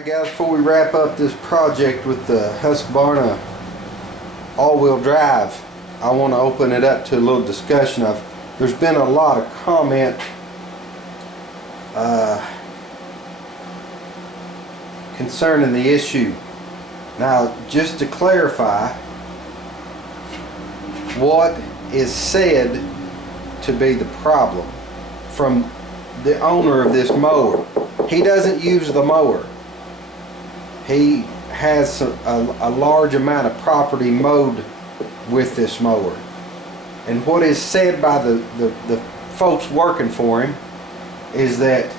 Alright guys, before we wrap up this project with the Husqvarna all-wheel drive, I want to open it up to a little discussion. There's been a lot of comment concerning the issue. Now, just to clarify, what is said to be the problem from the owner of this mower. He doesn't use the mower. He has a large amount of property mowed with this mower. And what is said by the folks working for him is that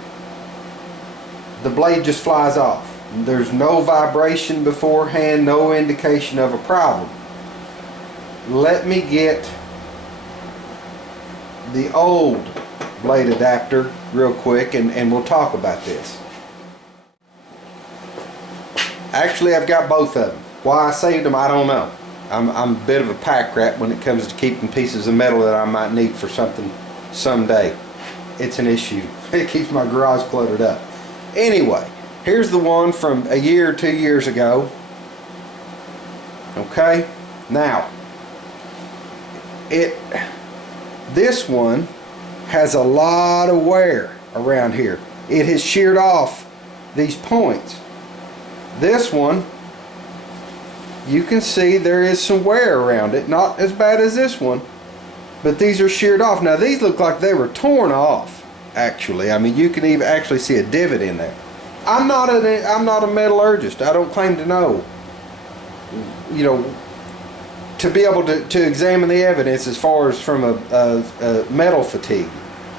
the blade just flies off. There's no vibration beforehand, no indication of a problem. Let me get the old blade adapter real quick and we'll talk about this. Actually, I've got both of them. Why I saved them, I don't know. I'm a bit of a pack rat when it comes to keeping pieces of metal that I might need for something someday. It's an issue. It keeps my garage cluttered up. Anyway, here's the one from a year or 2 years ago. Okay, now this one has a lot of wear around here. It has sheared off these points. This one, you can see there is some wear around it, not as bad as this one, but these are sheared off. Now these look like they were torn off, actually. I mean, you can even actually see a divot in there. I'm not a metallurgist. I don't claim to know, you know, to be able to examine the evidence as far as from a metal fatigue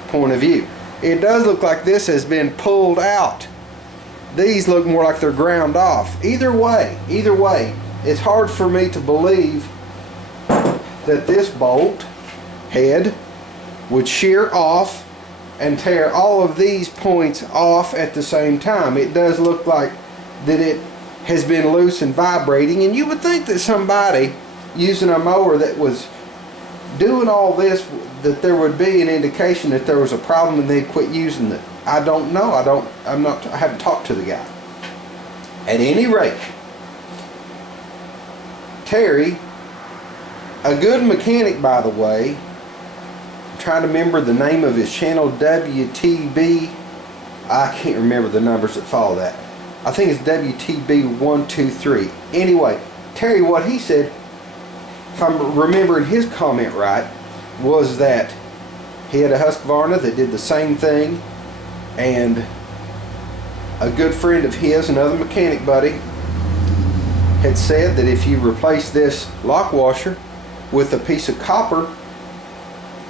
point of view. It does look like this has been pulled out. These look more like they're ground off. Either way, it's hard for me to believe that this bolt head would shear off and tear all of these points off at the same time. It does look like that it has been loose and vibrating, and you would think that somebody using a mower that was doing all this, that there would be an indication that there was a problem and they'd quit using it. I don't know. I haven't talked to the guy. At any rate, Terry, a good mechanic, by the way. I'm trying to remember the name of his channel, WTB. I can't remember the numbers that follow that. I think it's WTB123. Anyway, Terry, what he said, if I'm remembering his comment right, was that he had a Husqvarna that did the same thing, and a good friend of his, another mechanic buddy, had said that if you replace this lock washer with a piece of copper,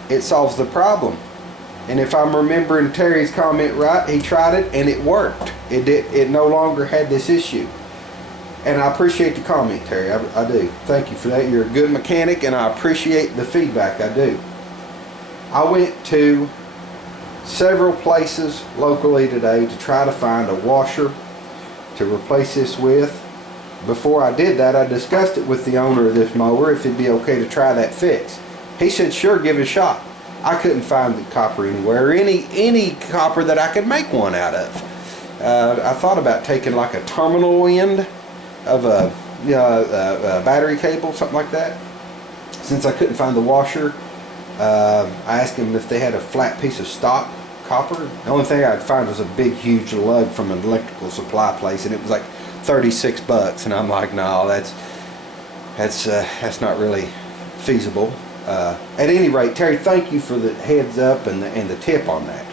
it solves the problem. And if I'm remembering Terry's comment right, he tried it and it worked. It no longer had this issue. And I appreciate the comment, Terry. I do. Thank you for that. You're a good mechanic, and I appreciate the feedback. I do. I went to several places locally today to try to find a washer to replace this with. Before I did that, I discussed it with the owner of this mower if it'd be okay to try that fix. He said, sure, give it a shot. I couldn't find the copper anywhere, or any copper that I could make one out of. I thought about taking like a terminal end of a battery cable, something like that. Since I couldn't find the washer, I asked him if they had a flat piece of stock copper. The only thing I'd find was a big huge lug from an electrical supply place, and it was like $36, and I'm like, no, that's not really feasible. At any rate, Terry, thank you for the heads up and the tip on that.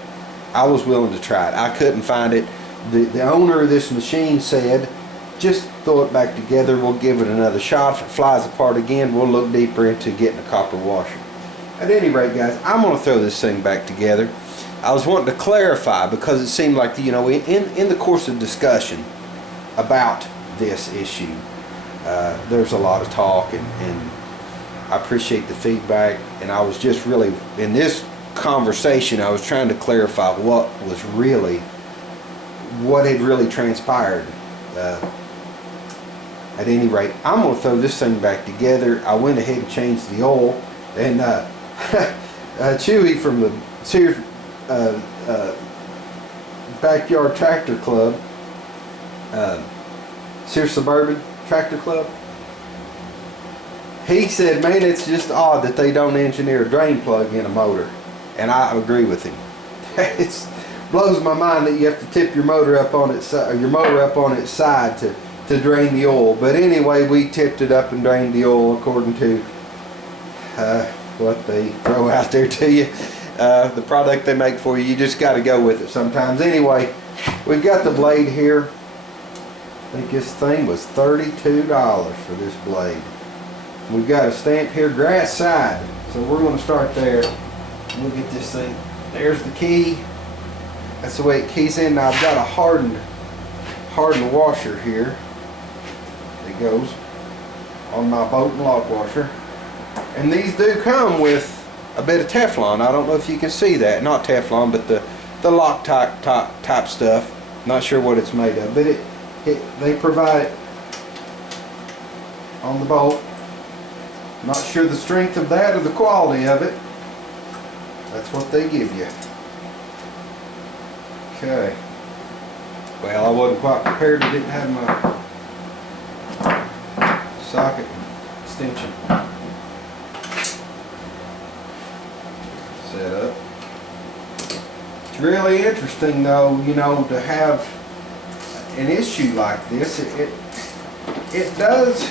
I was willing to try it. I couldn't find it. The owner of this machine said, just throw it back together, we'll give it another shot. If it flies apart again, we'll look deeper into getting a copper washer. At any rate, guys, I'm going to throw this thing back together. I was wanting to clarify because it seemed like, you know, in the course of discussion about this issue, there's a lot of talk, and I appreciate the feedback, and I was just really, in this conversation, I was trying to clarify what had really transpired. At any rate, I'm going to throw this thing back together. I went ahead and changed the oil, and Chewy from the Sears Backyard Tractor Club Sears Suburban Tractor Club. He said, man, it's just odd that they don't engineer a drain plug in a motor. And I agree with him. It blows my mind that you have to tip your motor up on its side to drain the oil. But anyway, we tipped it up and drained the oil according to what they throw out there to you. The product they make for you. You just got to go with it sometimes. Anyway, we've got the blade here. I think this thing was $32 for this blade. We've got a stamp here, grass side. So we're going to start there. We'll get this thing. There's the key. That's the way it keys in. Now I've got a hardened washer here. It goes on my boat and lock washer. And these do come with a bit of Teflon. I don't know if you can see that. Not Teflon, but the Loctite type stuff. Not sure what it's made of, but they provide it on the bolt. Not sure the strength of that or the quality of it. That's what they give you. Okay. Well, I wasn't quite prepared. I didn't have my socket extension set up. It's really interesting though, you know, to have an issue like this. It does,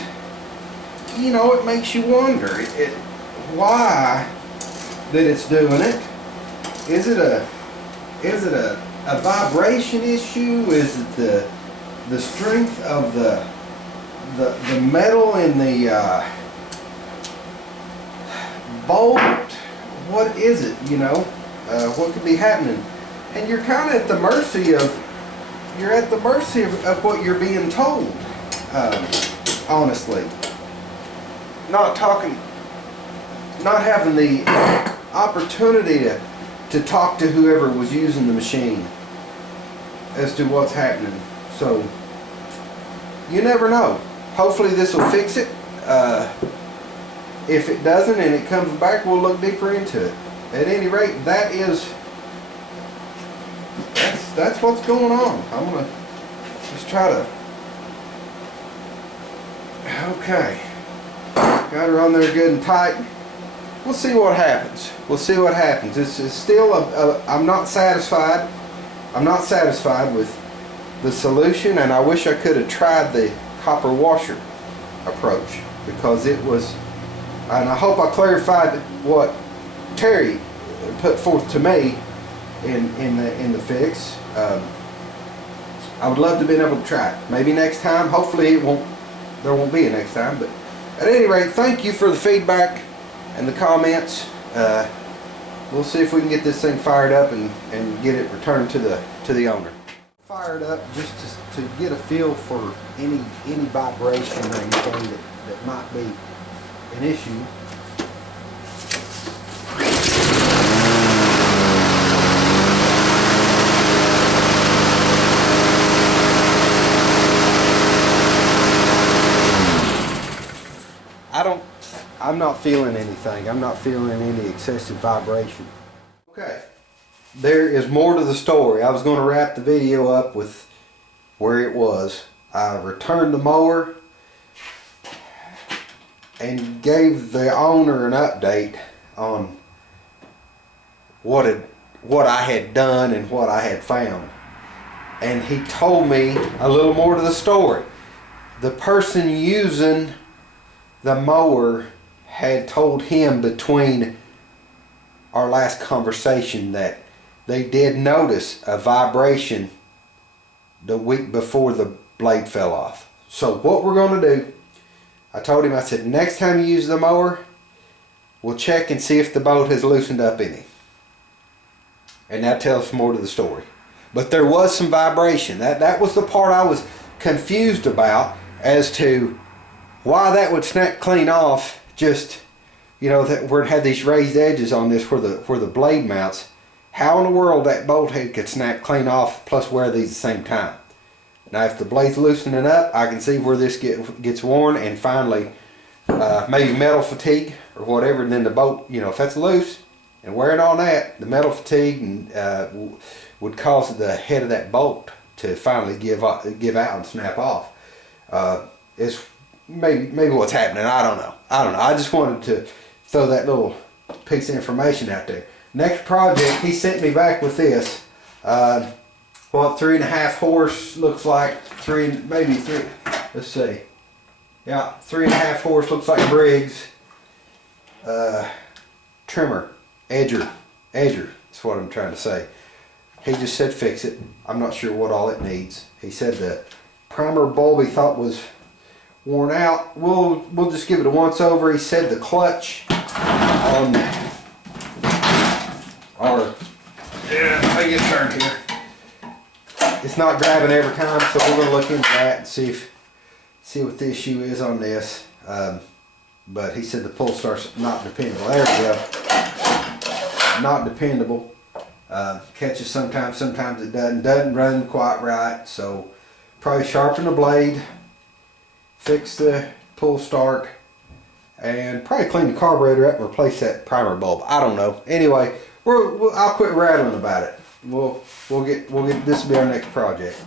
you know, it makes you wonder why that it's doing it. Is it a vibration issue? Is it the strength of the metal in the bolt? What is it? You know, what could be happening? And you're kind of at the mercy of what you're being told. Honestly, not having the opportunity to talk to whoever was using the machine as to what's happening. So you never know. Hopefully this will fix it. If it doesn't and it comes back, we'll look deeper into it. At any rate, that's what's going on. I'm gonna just try to. Okay, got her on there good and tight. We'll see what happens. We'll see what happens. It's still I'm not satisfied. I'm not satisfied with the solution, and I wish I could have tried the copper washer approach, because it was, and I hope I clarified what Terry put forth to me in the fix. I would love to have been able to try it. Maybe next time. Hopefully there won't be a next time. But at any rate, thank you for the feedback and the comments. We'll see if we can get this thing fired up and get it returned to the owner. Fired up just to get a feel for any vibration or anything that might be an issue. I'm not feeling anything. I'm not feeling any excessive vibration. Okay, there is more to the story. I was going to wrap the video up with where it was. I returned the mower and gave the owner an update on what I had done and what I had found. And he told me a little more to the story. The person using the mower had told him between our last conversation that they did notice a vibration the week before the blade fell off. So what we're going to do, I told him, I said, next time you use the mower, we'll check and see if the bolt has loosened up any. And that tells more to the story. But there was some vibration. That was the part I was confused about as to why that would snap clean off. Just, you know, that where it had these raised edges on this where the blade mounts. How in the world that bolt head could snap clean off plus wear these at the same time? Now if the blade's loosening up, I can see where this gets worn, and finally maybe metal fatigue or whatever, and then the bolt, you know, if that's loose and wearing on that, the metal fatigue would cause the head of that bolt to finally give out and snap off. It's maybe what's happening. I don't know. I just wanted to throw that little piece of information out there. Next project, he sent me back with this. What 3.5 horse looks like, maybe three. Let's see. Yeah, 3.5 horse looks like Briggs. Trimmer, edger. That's what I'm trying to say. He just said fix it. I'm not sure what all it needs. He said the primer bulb he thought was worn out. We'll just give it a once over. He said the clutch on our I get turned here. It's not grabbing every time, so we're gonna look into that and see what the issue is on this. But he said the pull start's not dependable. There we go. Not dependable. Catches sometimes it doesn't. Doesn't run quite right. So probably sharpen the blade, fix the pull start, and probably clean the carburetor up and replace that primer bulb. I don't know. Anyway, I'll quit rattling about it. We'll get this will be our next project.